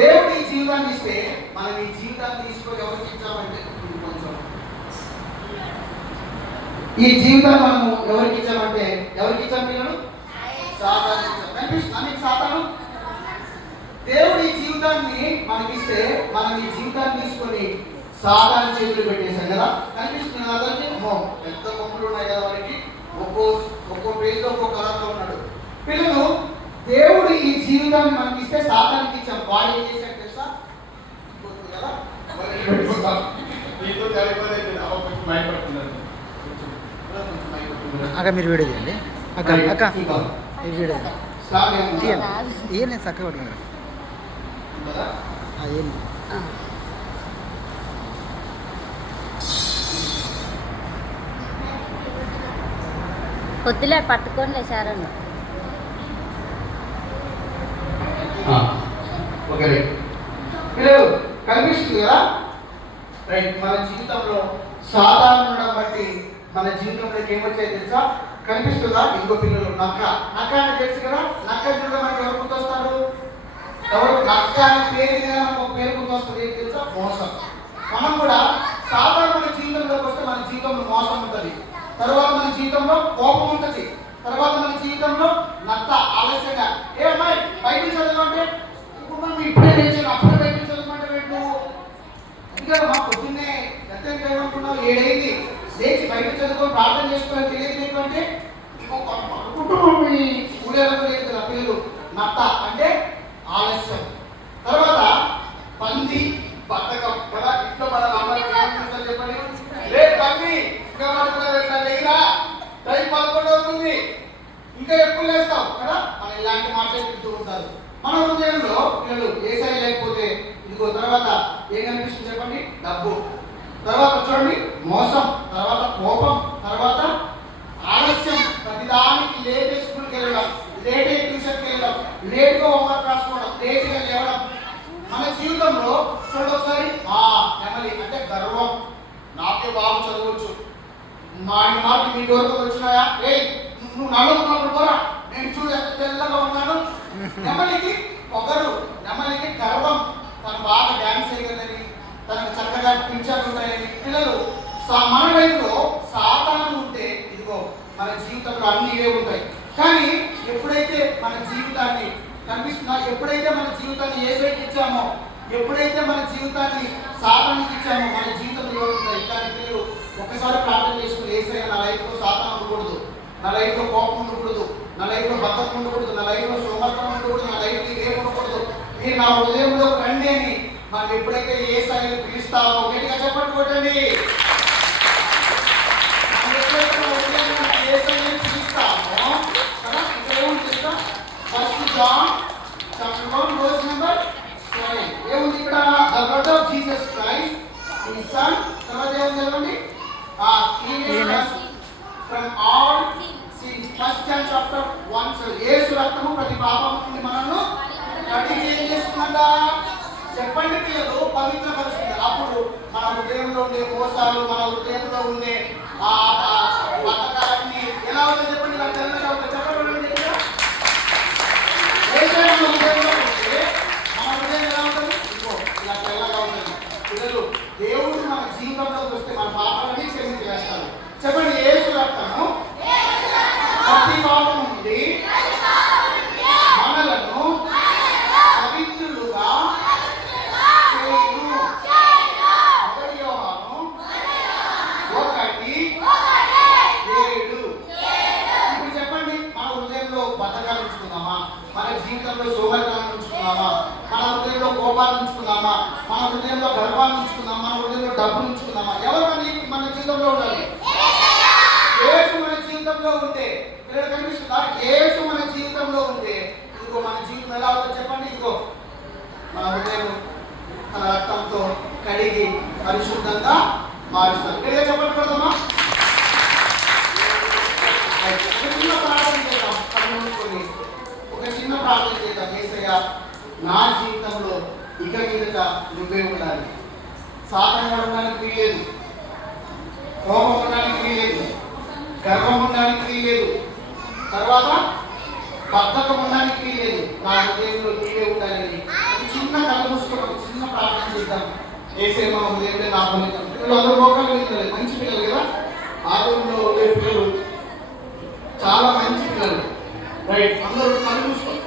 దేవుడు ఈ జీవితాన్ని ఇస్తే మనం ఈ జీవితాన్ని తీసుకొని ఎవరికి ఇచ్చామంటే కొంచెం ఈ జీవితాన్ని మనము ఎవరికి ఇచ్చామంటే ఎవరికి ఇచ్చాం పిల్లలు? సాతాను ఇచ్చాం. కనిపిస్తుందా మీకు సాతాను? దేవుడు ఈ జీవితాన్ని మనకిస్తే మనం ఈ జీవితాన్ని తీసుకొని సాతాను చేతులు పెట్టేశాం కదా. కనిపిస్తుంది అందరికి? అమ్మో పెద్ద కొమ్ములు ఉన్నాయి కదా వారికి, ఒక్కో పేరుతో ఒక్కో కలర్లో ఉన్నాడు. పిల్లలు దేవుడు ఈ జీవితాన్ని మనకి ఇస్తే సాతానికి ఇచ్చాం. వాడు ఏం చేశాడు తెలుసా? కదా అక్క మీరు వీడియో తీయండి. అక్క అక్క మీరు వీడియో తీయండి. నేను చక్కగా పట్టుకున్నాను. ఏంటి పొద్దులే పట్టుకోండి శారను. కనిపిస్తుంది కదా రైట్. మన జీవితంలో సాధారణం బట్టి మన జీవితంలోకి ఏమొచ్చాయి తెలుసా? కనిపిస్తుందా? ఇంకో పిల్లలు నక్క నక్క అంటే తెలుసు కదా. నక్క చూడడం మనకి ఎవరు గుర్తొస్తారు? ఎవరు? నక్క అనే పేరు ఒక పేరు గుర్తొస్తుంది. ఏం తెలుసా? మోసం. మనం కూడా సాధారణ మన జీవితంలోకి వస్తే మన జీవితంలో మోసం ఉంటుంది, తర్వాత మన జీవితంలో కోపం ఉంటుంది, తర్వాత మన జీవితంలో నత్త ఆలస్యంగా ఏ అమ్మాయి బైబిల్ చదవమంటే ఇప్పుడు మనం ఇప్పుడే లేచాను అప్పుడే బైబిల్ చదవమంటే నువ్వు ఇంకా మా పొద్దున్నే ఎంత ఏమనుకున్నావు 7 అయింది లేచి బైబిల్ చదువుకొని ప్రార్థన చేసుకోవాలి తెలియదు నీకు అంటే కుటుంబం ఊళ్ళతో లేదు కదా పిల్లలు. నత్త అంటే ఆలస్యం. తర్వాత పంది బద్ధకం కదా. ఇంట్లో మన అమ్మాయి చెప్పండి, లే పంది ఇంకా టైం 11 అవుతుంది ఇంకా ఎప్పుడు లేస్తాం కదా. మనం ఇలాంటి మాటలు చెప్తూ ఉంటారు. మన హృదయంలో పిల్లలు ఏసై లేకపోతే ఇదిగో తర్వాత ఏం కనిపిస్తుంది చెప్పండి? డబ్బు, తర్వాత చూడండి మోసం, తర్వాత కోపం, తర్వాత ఆలస్యం, ప్రతిదానికి లేట్ స్కూల్కి వెళ్ళడం, లేట్ ట్యూషన్కి వెళ్ళడం, లేట్గా హోంవర్క్ రాసుకోవడం, లేట్గా లేవడం. మన జీవితంలో చూడండి ఒకసారి నెమలి అంటే గర్వం. నాకే బాగా చదవచ్చు, మా మాట మీ డోర్కి వచ్చినాయా? నువ్వు నడువుకున్నప్పుడు కూడా నేను చూడు ఎంత తెల్లగా ఉన్నాను. నెమలికి పొగరు, నెమలికి గర్వం, తను బాగా డ్యాన్స్ చేయగలని, తనకు చక్కగా పిక్చర్లు ఉన్నాయని. పిల్లలు మన లైఫ్లో సాతాను ఉంటే ఇదిగో మన జీవితంలో అన్ని ఇవే ఉంటాయి. కానీ ఎప్పుడైతే మన జీవితాన్ని కనిపిస్తున్నా, ఎప్పుడైతే మన జీవితాన్ని ఏసైకి ఇచ్చామో, ఎప్పుడైతే మన జీవితాన్ని సాతానికి ఇచ్చామో మన జీవితంలో ఏముంటాయి. కానీ పిల్లలు ఒకసారి ప్రార్థన చేసుకుని ఏసై నా లైఫ్లో సాతాను ఉండకూడదు, నా లైఫ్లో కోపం ఉండకూడదు, నా లైఫ్లో బద్ధకం ఉండకూడదు, నా లైఫ్లో సోమర్పణం ఉండకూడదు, నా లైఫ్లో ఏం ఉండకూడదు, మీరు నా హృదయంలో రండి అని మనం ఎప్పుడైతే ఏసైని పిలుస్తామో గట్టిగా చెప్పండి కొట్టండి. ఏసైని పిలుస్తామో కదా. ఇక్కడ ఏముంది తెలుసా? First John chapter 1 verse number 7 ఏముంది ఇక్కడ? The blood of Jesus Christ his son. తర్వాత ఏముంది చెప్పండి? cleaned us from all sins. First John chapter 1 యేసు రక్తము ప్రతి పాపం నుండి మనల్ని కడిగి ఏం చేస్తుందంట చెప్పండి పిల్లలు? పవిత్రపరుస్తుంది. అప్పుడు మన హృదయంలో ఉండే మోసాలు, మన హృదయంలో ఉండే బద్ధకాలన్నీ ఎలా ఉందో చెప్పండి? ఇలా తెల్లగా ఉంటుంది. చెప్పండి మన హృదయంలో ఉంటే మన హృదయం ఎలా ఉంటుంది? ఇంకో ఇలా తెల్లగా ఉంటుంది. పిల్లలు దేవుడు మన జీవితంలోకి వస్తే మన పాపాలని క్షమించి వేస్తాడు. చెప్పండి యేసు రక్తము ప్రతి పాపం నుండి మనలను పవిత్రులుగా చేయును. 1 యోహాను 1:7. ఇప్పుడు చెప్పండి మన హృదయంలో బద్ధకాలు ఉంచుకుందామా? మన జీవితంలో సోమరితనాన్ని ఉంచుకుందామా? మన హృదయంలో కోపాన్ని ఉంచుకుందామా? మన హృదయంలో గర్వాన్ని ఉంచుకుందామా? మన హృదయంలో డబ్బులు ఉంచుకుందామా? ఎవరు మన జీవితంలో ఉండాలి? యేసు మన జీవితంలో ఉంటే పిల్లలు కనిపిస్తుందా? యేసు మన జీవితంలో ఉంటే ఇదిగో మన జీవితం ఎలా ఉందో చెప్పండి? ఇదిగో మన హృదయం తన రక్తంతో కడిగి పరిశుద్ధంగా మారుస్తారు. ఇక్కడిగా చెప్పండి పడదామా? ఒక చిన్న ప్రార్థన చేద్దాం. యేసయ్య నా జీవితంలో ఇక మీదట నువ్వే ఉండాలి. సాతాను ఉండడానికి వీలేదు, కోపం ఉండడానికి వీలేదు, గర్వం ఉండడానికి వీలేదు, తర్వాత బద్ధకం ఉండడానికి వీలేదు. నా హృదయంలో నీవే ఉండాలని చిన్న చూద్దాం. ఏసేమా ఉదయం నా ఫలితం. పిల్లలు అందరూ మోకాళ్ళ మీద ఉండాలి. మంచి పిల్లలు కదా, ఆదరణలో ఉండే పిల్లలు చాలా మంచి పిల్లలు. రైట్, అందరూ కళ్ళు మూసుకోండి.